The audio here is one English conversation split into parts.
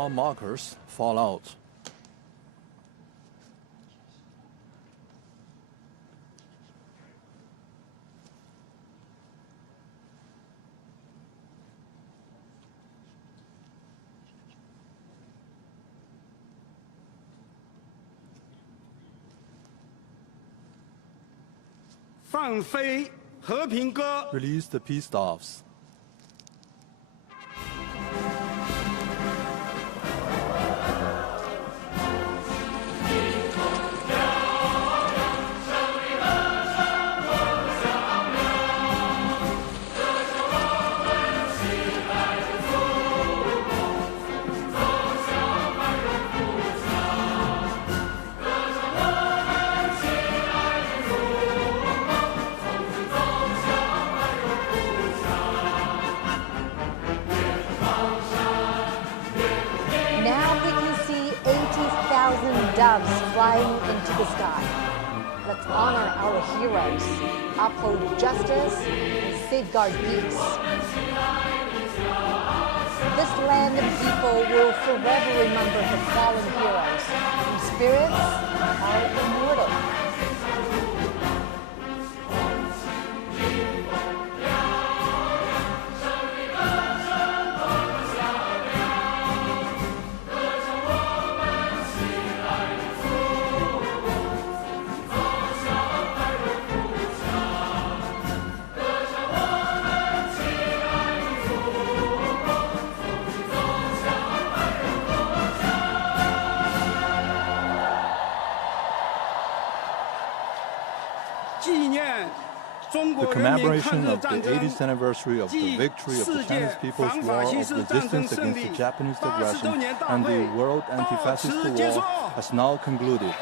all markers fall out. Release the peace staffs. Doves flying into the sky. Let's honor our heroes, uphold justice, and safeguard peace. This land and people will forever remember the fallen heroes, whose spirits are immortal. The commemoration of the 80th anniversary of the victory of the Chinese People's War of Resistance against the Japanese aggression and the World Anti-Fascist War has now concluded.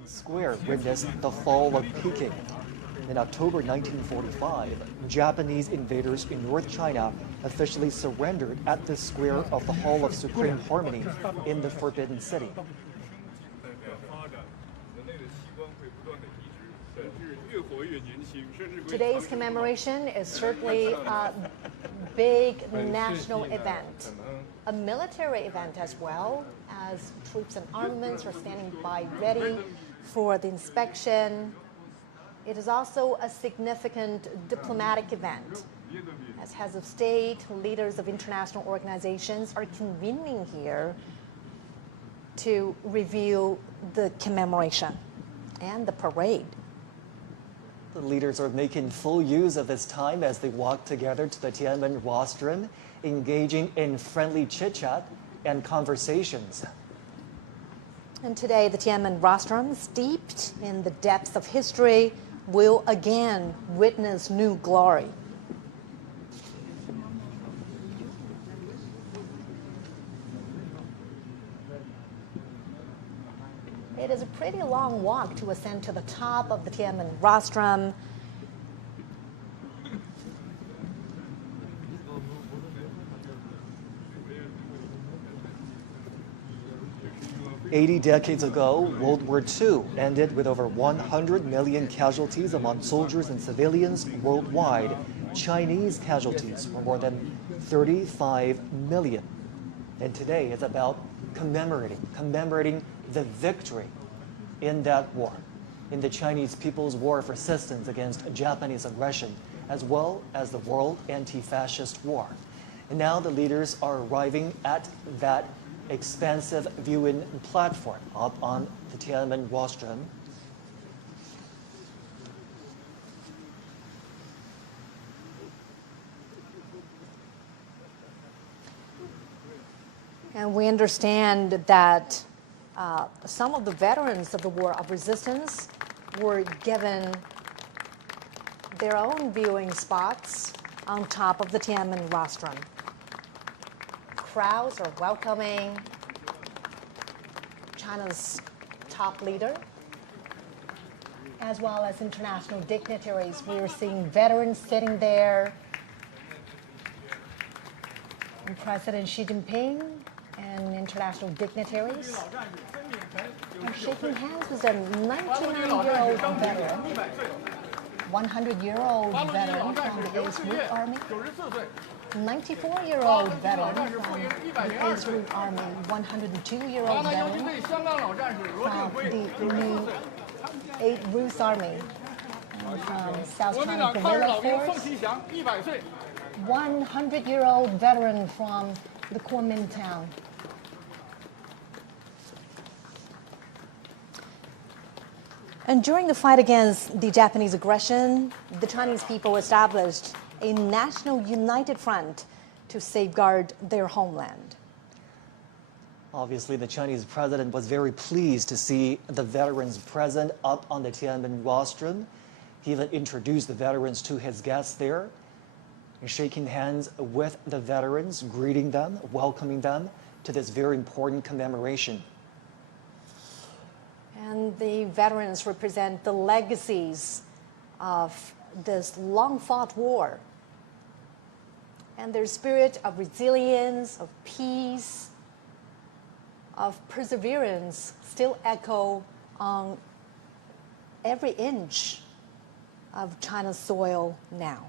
Tiananmen Square witnessed the fall of Peking. In October 1945, Japanese invaders in North China officially surrendered at the square of the Hall of Supreme Harmony in the Forbidden City. Today's commemoration is certainly a big national event, a military event as well, as troops and armaments are standing by ready for the inspection. It is also a significant diplomatic event, as heads of state, leaders of international organizations are convening here to review the commemoration and the parade. The leaders are making full use of this time as they walk together to the Tiananmen rostrum, engaging in friendly chit-chat and conversations. And today, the Tiananmen rostrum, steeped in the depths of history, will again witness new glory. It is a pretty long walk to ascend to the top of the Tiananmen rostrum. "80 decades ago, World War II ended with over 100 million casualties among soldiers and civilians worldwide. Chinese casualties were more than 35 million. And today is about commemorating the victory in that war, in the Chinese People's War of Resistance against Japanese aggression, as well as the World Anti-Fascist War. And now the leaders are arriving at that expansive viewing platform up on the Tiananmen rostrum. And we understand that some of the veterans of the War of Resistance were given their own viewing spots on top of the Tiananmen rostrum. Crowds are welcoming China's top leader, as well as international dignitaries. We are seeing veterans sitting there, and President Xi Jinping and international dignitaries are shaking hands with a 99-year-old veteran, 100-year-old veteran from the Ace Route Army, 94-year-old veteran from the Ace Route Army, 102-year-old veteran from the new 8 Route Army, and from South China Guerrilla Force, 100-year-old veteran from the Kuomintang. And during the fight against the Japanese aggression, the Chinese people established a national united front to safeguard their homeland. Obviously, the Chinese president was very pleased to see the veterans present up on the Tiananmen rostrum. He even introduced the veterans to his guests there, shaking hands with the veterans, greeting them, welcoming them to this very important commemoration. And the veterans represent the legacies of this long-fought war. And their spirit of resilience, of peace, of perseverance still echo on every inch of China's soil now.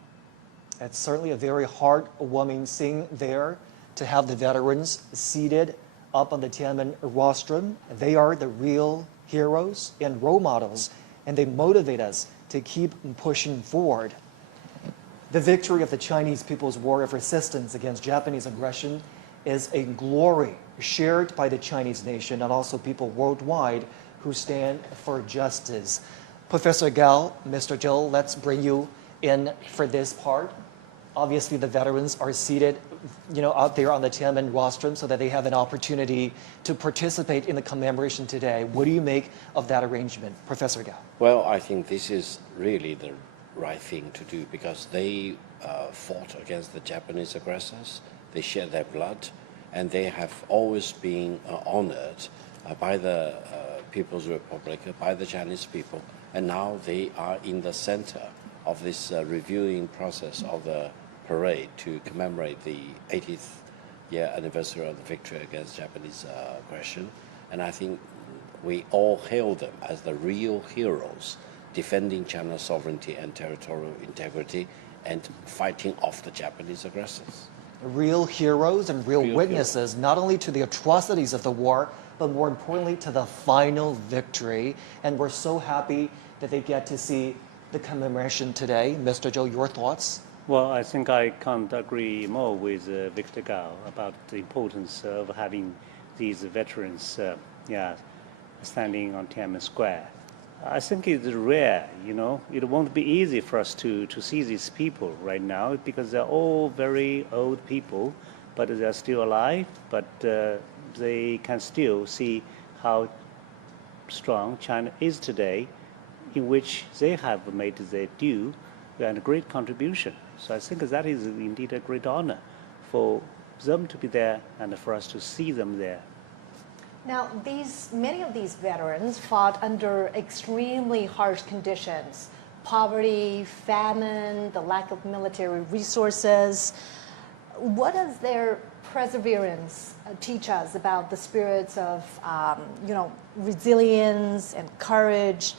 It's certainly a very heartwarming scene there to have the veterans seated up on the Tiananmen rostrum. They are the real heroes and role models, and they motivate us to keep pushing forward. The victory of the Chinese People's War of Resistance against Japanese aggression is a glory shared by the Chinese nation and also people worldwide who stand for justice. Professor Gao, Mr. Zhou, let's bring you in for this part. Obviously, the veterans are seated, out there on the Tiananmen rostrum so that they have an opportunity to participate in the commemoration today. What do you make of that arrangement, Professor Gao? Well, I think this is really the right thing to do because they fought against the Japanese aggressors. They shed their blood, and they have always been honored by the People's Republic, by the Chinese people, and now they are in the center of this reviewing process of the parade to commemorate the 80th year anniversary of the victory against Japanese aggression. And I think we all hail them as the real heroes, defending China's sovereignty and territorial integrity and fighting off the Japanese aggressors. Real heroes and real witnesses, heroes. not only to the atrocities of the war, but more importantly to the final victory. And we're so happy that they get to see the commemoration today. Mr. Zhou, your thoughts? Well, I think I can't agree more with Victor Gao about the importance of having these veterans standing on Tiananmen Square. I think it's rare, you know. It won't be easy for us to see these people right now because they're all very old people, but they're still alive, but they can still see how strong China is today, in which they have made their due and a great contribution. So I think that is indeed a great honor for them to be there and for us to see them there. Now, many of these veterans fought under extremely harsh conditions: poverty, famine, the lack of military resources. What does their perseverance teach us about the spirits of, resilience and courage?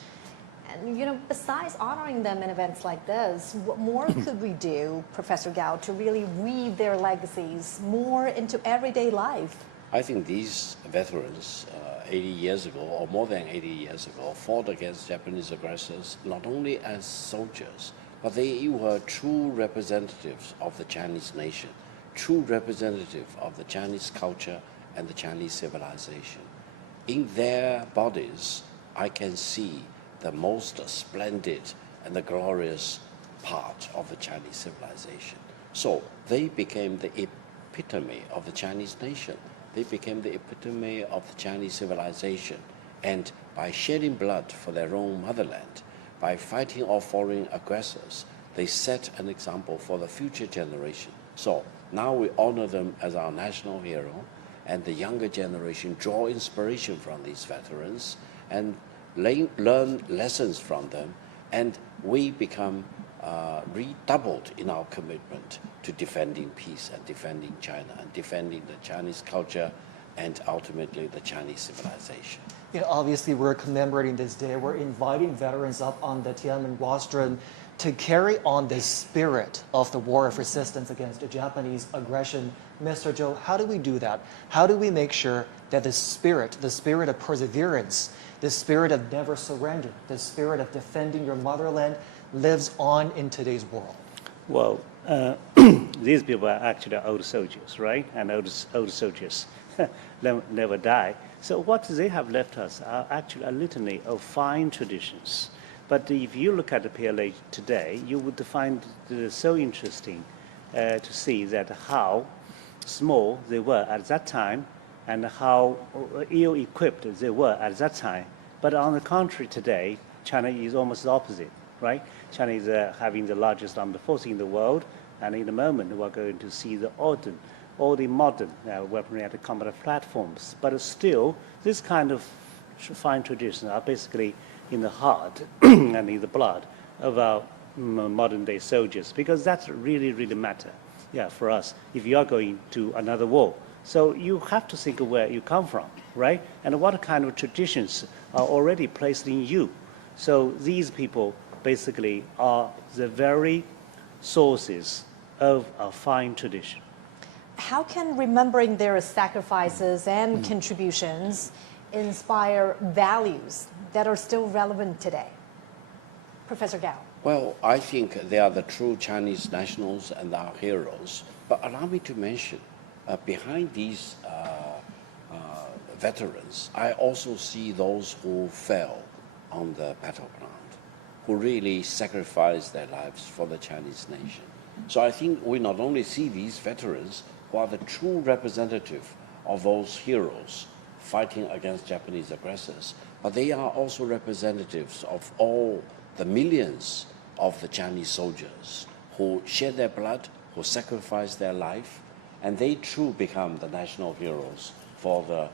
And, besides honoring them in events like this, what more could we do, Professor Gao, to really weave their legacies more into everyday life? I think these veterans, 80 years ago, or more than 80 years ago, fought against Japanese aggressors not only as soldiers, but they were true representatives of the Chinese nation, true representative of the Chinese culture and the Chinese civilization. In their bodies, I can see the most splendid and the glorious part of the Chinese civilization. So they became the epitome of the Chinese nation. They became the epitome of the Chinese civilization. And by shedding blood for their own motherland, by fighting off foreign aggressors, they set an example for the future generation. So now we honor them as our national hero, and the younger generation draw inspiration from these veterans and learn lessons from them, and we become redoubled in our commitment to defending peace and defending China and defending the Chinese culture and ultimately the Chinese civilization. Obviously, we're commemorating this day. We're inviting veterans up on the Tiananmen rostrum to carry on the spirit of the war of resistance against the Japanese aggression. Mr. Zhou, how do we do that? How do we make sure that the spirit of perseverance, the spirit of never surrender, the spirit of defending your motherland lives on in today's world? Well, these people are actually old soldiers, right? And old soldiers never die. So what they have left us are actually a litany of fine traditions. But if you look at the PLA today, you would find it so interesting to see that how small they were at that time and how ill-equipped they were at that time. But on the contrary, today, China is almost the opposite, right? China is having the largest armed force in the world, and in a moment we're going to see all the modern weaponry and combat platforms. But still, this kind of fine traditions are basically in the heart and in the blood of our modern-day soldiers, because that's really, really matter, for us if you are going to another war. So you have to think of where you come from, right? And what kind of traditions are already placed in you. So these people basically are the very sources of a fine tradition. How can remembering their sacrifices and contributions inspire values that are still relevant today? Professor Gao. Well, I think they are the true Chinese nationals and our heroes. But allow me to mention, behind these veterans, I also see those who fell on the battleground, who really sacrificed their lives for the Chinese nation. So I think we not only see these veterans who are the true representative of those heroes fighting against Japanese aggressors, but they are also representatives of all the millions of the Chinese soldiers who shed their blood, who sacrificed their life, and they too become the national heroes for the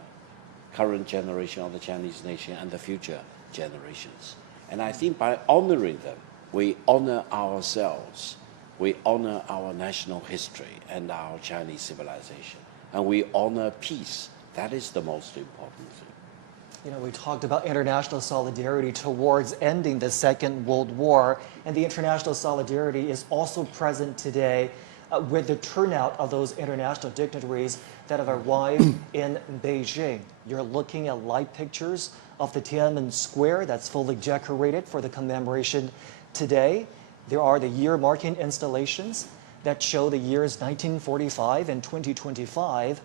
current generation of the Chinese nation and the future generations. And I think by honoring them, we honor ourselves, we honor our national history and our Chinese civilization, and we honor peace. That is the most important thing. You know, we talked about international solidarity towards ending the Second World War, and the international solidarity is also present today with the turnout of those international dignitaries that have arrived in Beijing. You're looking at live pictures of the Tiananmen Square that's fully decorated for the commemoration today. There are the year-marking installations that show the years 1945 and 2025.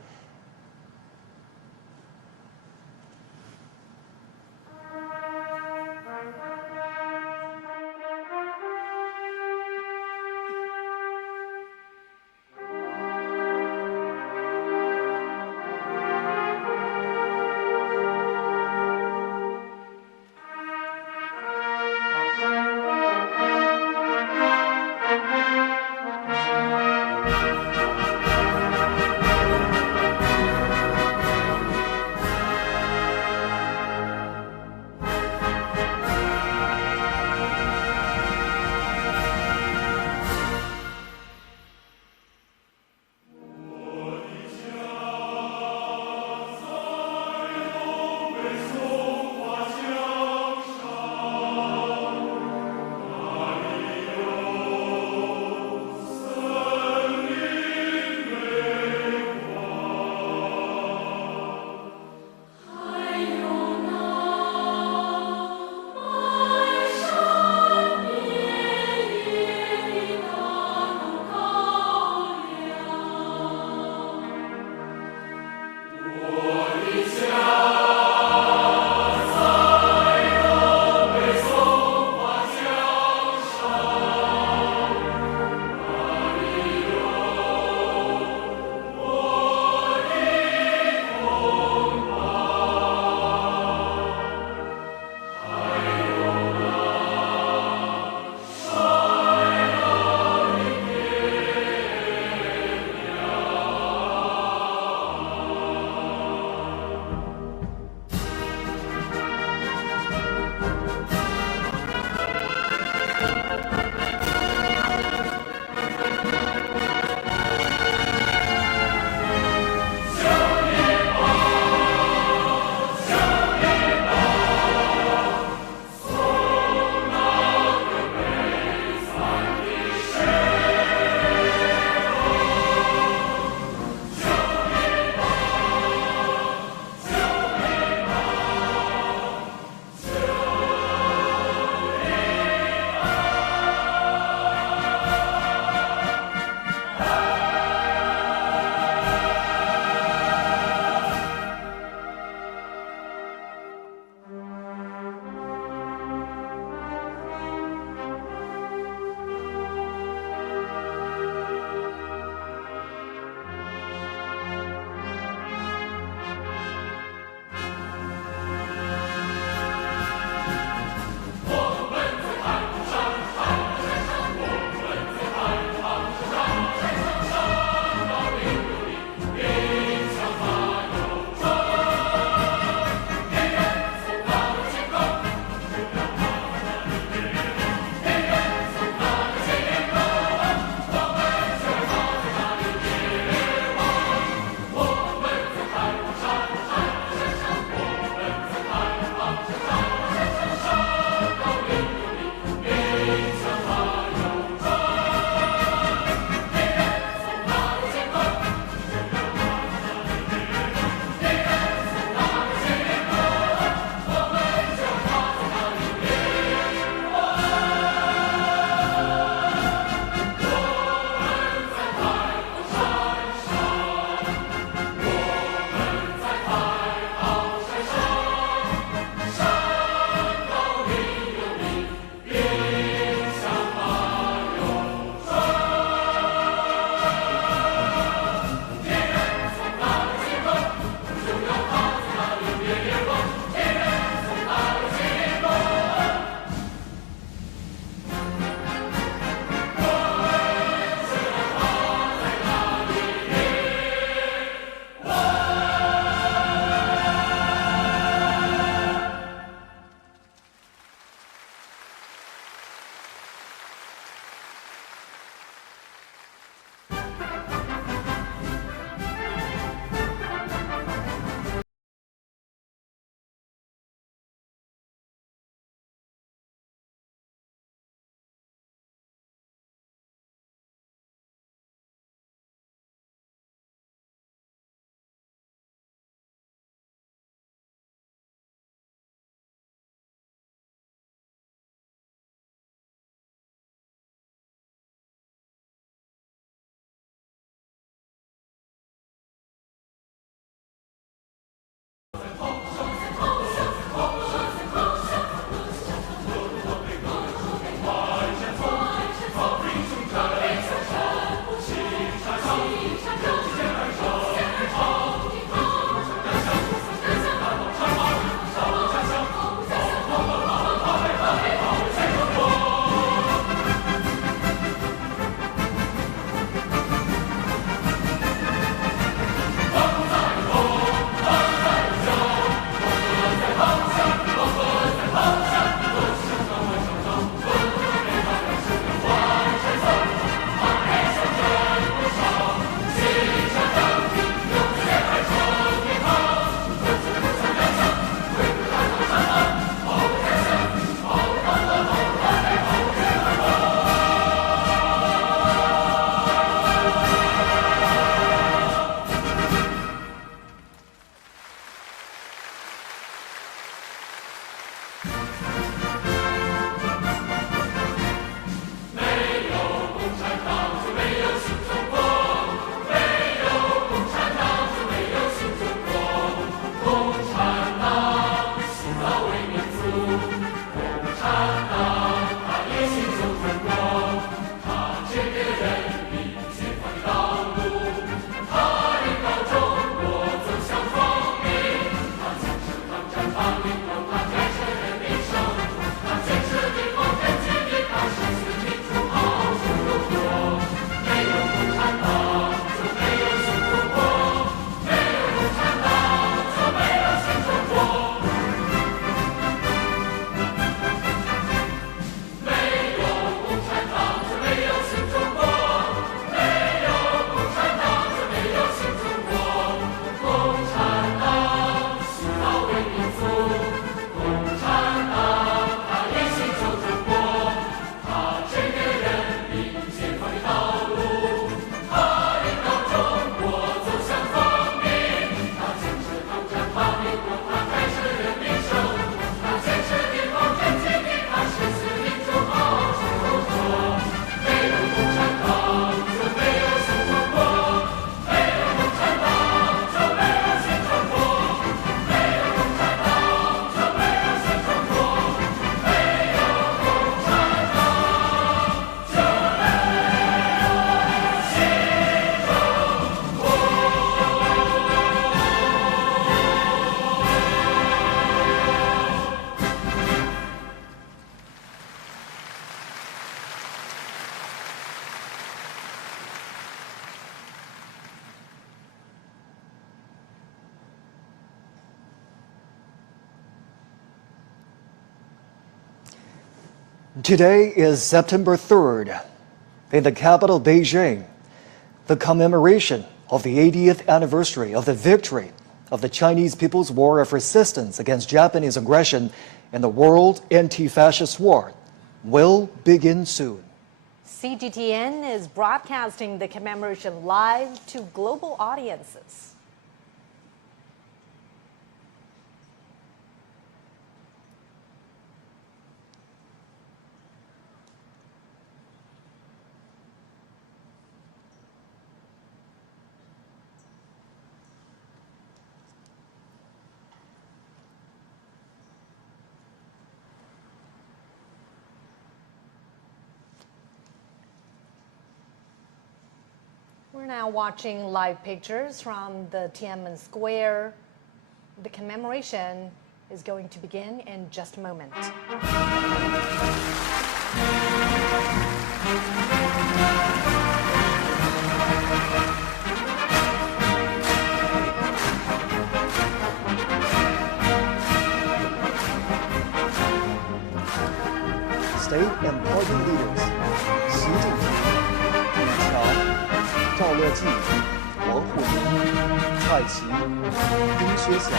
Today is September 3rd. In the capital, Beijing, the commemoration of the 80th anniversary of the victory of the Chinese People's War of Resistance against Japanese aggression in the World Anti-Fascist War will begin soon. CGTN is broadcasting the commemoration live to global audiences. We're now watching live pictures from the Tiananmen Square. The commemoration is going to begin in just a moment. State and party leaders Xi Jinping, Li Qiang, 赵乐际、王沪宁、蔡奇、丁薛祥、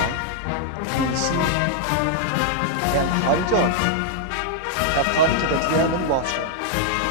李希 and Han Zheng have come to the Tiananmen rostrum